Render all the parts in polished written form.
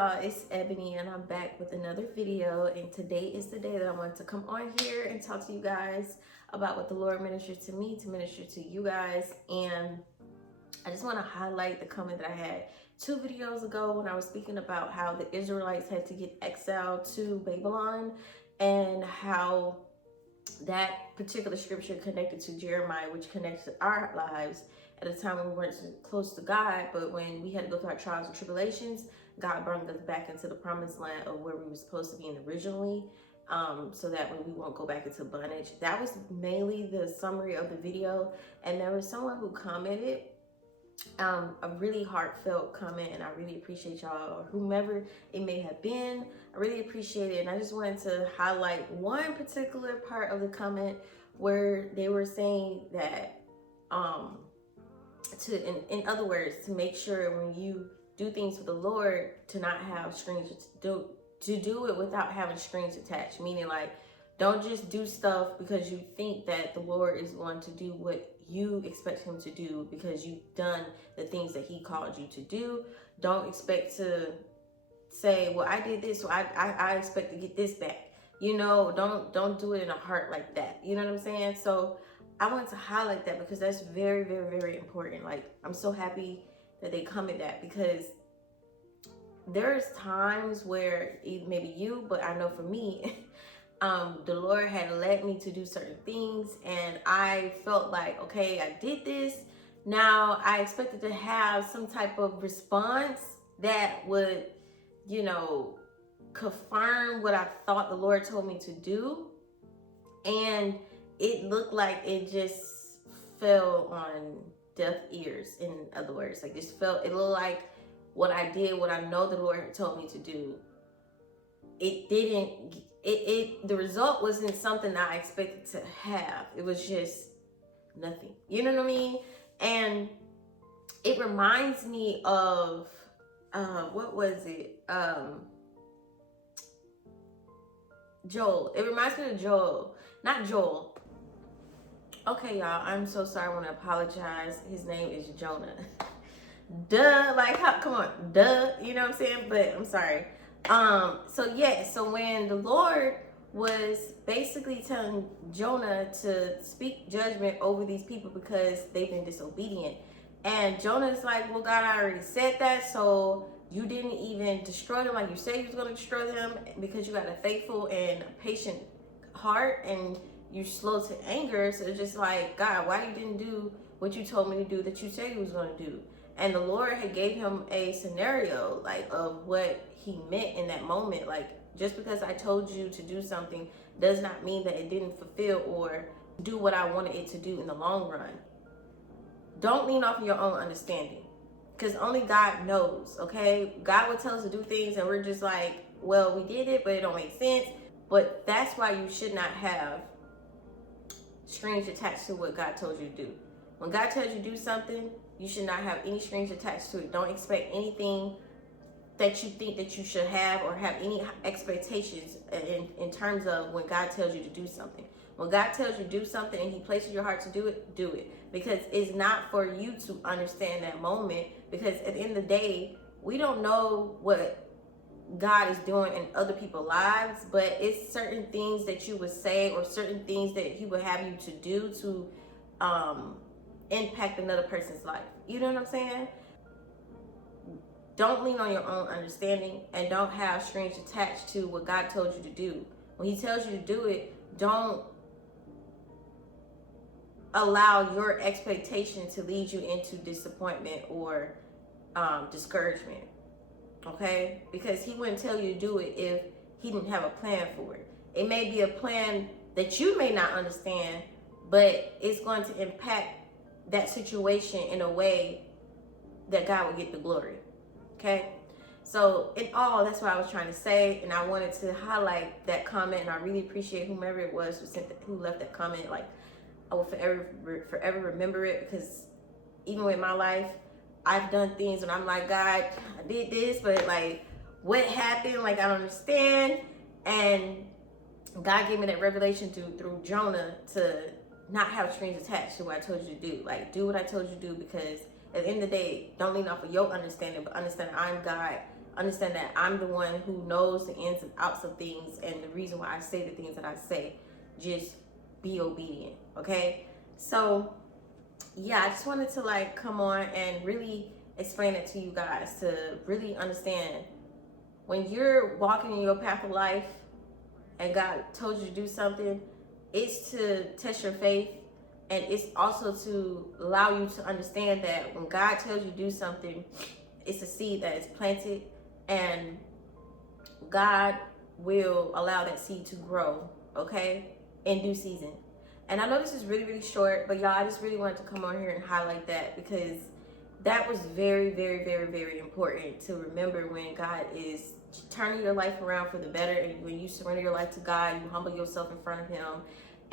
y'all, it's Ebony and I'm back with another video, and today is the day that I want to come on here and talk to you guys about what the Lord ministered to me to minister to you guys. And I just want to highlight the comment that I had 2 videos ago when I was speaking about how the Israelites had to get exiled to Babylon and how that particular scripture connected to Jeremiah, which connects to our lives at a time when we weren't so close to God, but when we had to go through our trials and tribulations, God brought us back into the promised land of where we were supposed to be in originally, so that way we won't go back into bondage. That was mainly the summary of the video, and there was someone who commented a really heartfelt comment, and I really appreciate y'all, or whomever it may have been. I really appreciate it, and I just wanted to highlight one particular part of the comment where they were saying that in other words, to make sure when you do things with the Lord, to not have strings, to do it without having strings attached, meaning like, don't just do stuff because you think that the Lord is going to do what you expect him to do because you've done the things that he called you to do. Don't expect to say, well, I did this, so I expect to get this back. You know, don't do it in a heart like that. You know what I'm saying? So I wanted to highlight that because that's very, very, very important. Like, I'm so happy that they come at that, because there's times where maybe you, but I know for me, the Lord had led me to do certain things, and I felt like, okay, I did this. Now I expected to have some type of response that would, you know, confirm what I thought the Lord told me to do. And it looked like it just fell on deaf ears. In other words, like, it looked like what I did, what I know the Lord told me to do, the result wasn't something that I expected to have. It was just nothing. You know what I mean? And it reminds me of, what was it? Joel. It reminds me of Joel. Not Joel. Okay, y'all, I'm so sorry. I want to apologize. His name is Jonah. Duh. Like, come on. Duh. You know what I'm saying? But I'm sorry. So when the Lord was basically telling Jonah to speak judgment over these people because they've been disobedient, and Jonah's like, well, God, I already said that, so you didn't even destroy them like you said you was going to destroy them, because you got a faithful and patient heart and you're slow to anger. So it's just like, God, why you didn't do what you told me to do that you said you was going to do? And the Lord had gave him a scenario, like, of what he meant in that moment. Like, just because I told you to do something does not mean that it didn't fulfill or do what I wanted it to do in the long run. Don't lean off of your own understanding, because only God knows, okay? God will tell us to do things and we're just like, well, we did it, but it don't make sense. But that's why you should not have strings attached to what God told you to do. When God tells you to do something, you should not have any strings attached to it. Don't expect anything that you think that you should have, or have any expectations in terms of when God tells you to do something. When God tells you to do something and he places your heart to do it, do it. Because it's not for you to understand that moment, because at the end of the day, we don't know what God is doing in other people's lives, but it's certain things that you would say, or certain things that he would have you to do to impact another person's life. You know what I'm saying? Don't lean on your own understanding, and don't have strings attached to what God told you to do. When he tells you to do it, don't allow your expectation to lead you into disappointment or discouragement. Okay? Because he wouldn't tell you to do it if he didn't have a plan for it. It may be a plan that you may not understand, but it's going to impact that situation in a way that God will get the glory. Okay? So in all, that's what I was trying to say, and I wanted to highlight that comment, and I really appreciate whomever it was who left that comment. Like, I will forever remember it, because even with my life, I've done things and I'm like, God, I did this, but like, what happened? Like, I don't understand. And God gave me that revelation through Jonah to not have strings attached to what I told you to do. Like, do what I told you to do, because at the end of the day, don't lean off of your understanding, but understand I'm God understand that I'm the one who knows the ins and outs of things, and the reason why I say the things that I say. Just be obedient, okay? So yeah, I just wanted to like come on and really explain it to you guys, to really understand when you're walking in your path of life and God told you to do something, it's to test your faith, and it's also to allow you to understand that when God tells you to do something, it's a seed that is planted, and God will allow that seed to grow, okay, in due season. And I know this is really, really short, but y'all, I just really wanted to come on here and highlight that, because that was very, very, very, very important to remember when God is turning your life around for the better, and when you surrender your life to God, you humble yourself in front of Him,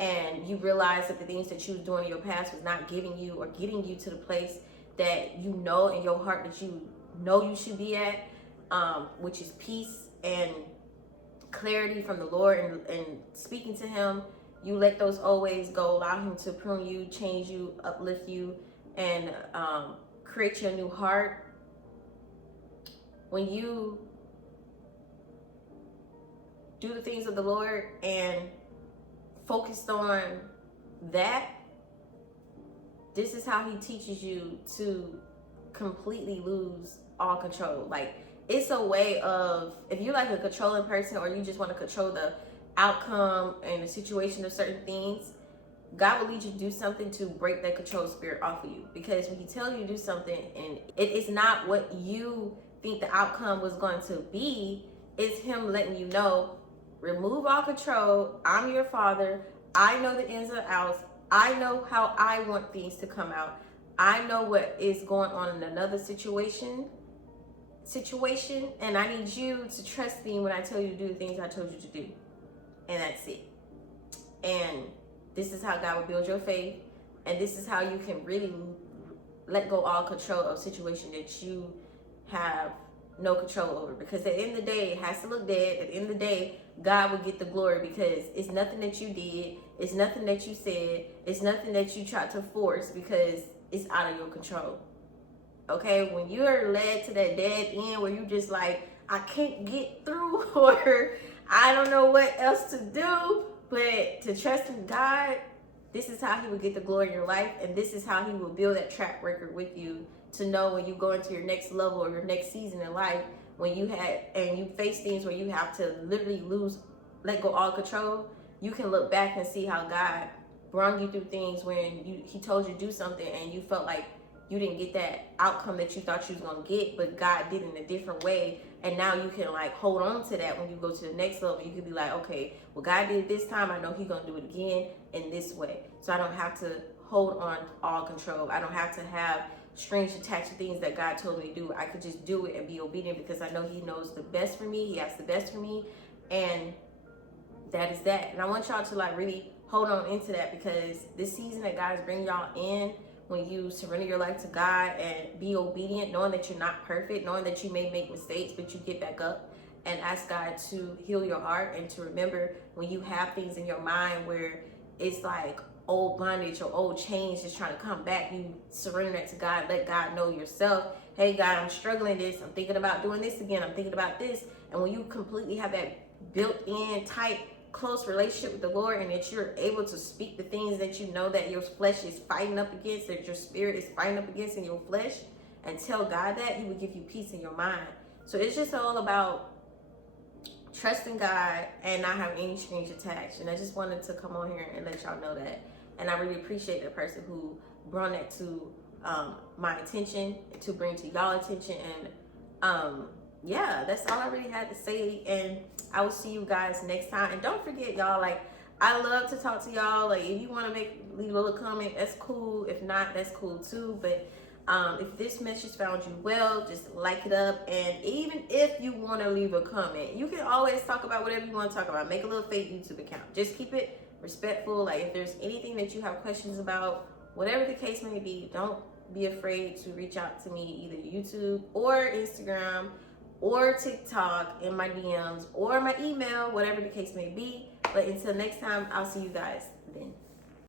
and you realize that the things that you was doing in your past was not giving you or getting you to the place that you know in your heart that you know you should be at, which is peace and clarity from the Lord, and speaking to Him. You let those old ways go, allow Him to prune you, change you, uplift you, and create you a new heart. When you do the things of the Lord and focused on that, this is how He teaches you to completely lose all control. Like, it's a way of, if you're like a controlling person, or you just want to control the outcome and the situation of certain things, God will lead you to do something to break that control spirit off of you. Because when He tells you to do something and it is not what you think the outcome was going to be, it's Him letting you know, remove all control. I'm your Father. I know the ins and outs. I know how I want things to come out. I know what is going on in another situation, and I need you to trust me when I tell you to do the things I told you to do. And that's it. And this is how God will build your faith, and this is how you can really let go all control of a situation that you have no control over. Because at the end of the day, it has to look dead. At the end of the day, God will get the glory, because it's nothing that you did, it's nothing that you said, it's nothing that you tried to force, because it's out of your control. Okay, when you're led to that dead end where you just like, I can't get through, or I don't know what else to do but to trust in God, this is how He will get the glory in your life, and this is how He will build that track record with you, to know when you go into your next level or your next season in life, when you face things where you have to literally let go all control, you can look back and see how God brought you through things when He told you to do something and you felt like you didn't get that outcome that you thought you was gonna get, but God did it in a different way. And now you can like hold on to that when you go to the next level. You can be like, okay, well, God did it this time, I know He's gonna do it again in this way. So I don't have to hold on all control. I don't have to have strings attached to things that God told me to do. I could just do it and be obedient, because I know He knows the best for me. He has the best for me, and that is that. And I want y'all to like really hold on into that, because this season that God is bringing y'all in, when you surrender your life to God and be obedient, knowing that you're not perfect, knowing that you may make mistakes, but you get back up and ask God to heal your heart, and to remember when you have things in your mind where it's like old bondage or old chains just trying to come back, you surrender that to God. Let God know yourself, hey God, I'm struggling this, I'm thinking about doing this again, I'm thinking about this. And when you completely have that built-in tight close relationship with the Lord, and that you're able to speak the things that you know that your flesh is fighting up against, that your spirit is fighting up against in your flesh, and tell God that, He will give you peace in your mind. So it's just all about trusting God and not having any strings attached. And I just wanted to come on here and let y'all know that. And I really appreciate the person who brought that to my attention, to bring to y'all attention. And yeah, that's all I really had to say, and I will see you guys next time. And don't forget, y'all, like, I love to talk to y'all. Like, if you want to leave a little comment, that's cool. If not, that's cool too. But if this message found you well, just like it up. And even if you want to leave a comment, you can always talk about whatever you want to talk about. Make a little fake YouTube account. Just keep it respectful. Like, if there's anything that you have questions about, whatever the case may be, don't be afraid to reach out to me, either YouTube or Instagram or TikTok in my DMs or my email, whatever the case may be. But until next time, I'll see you guys then.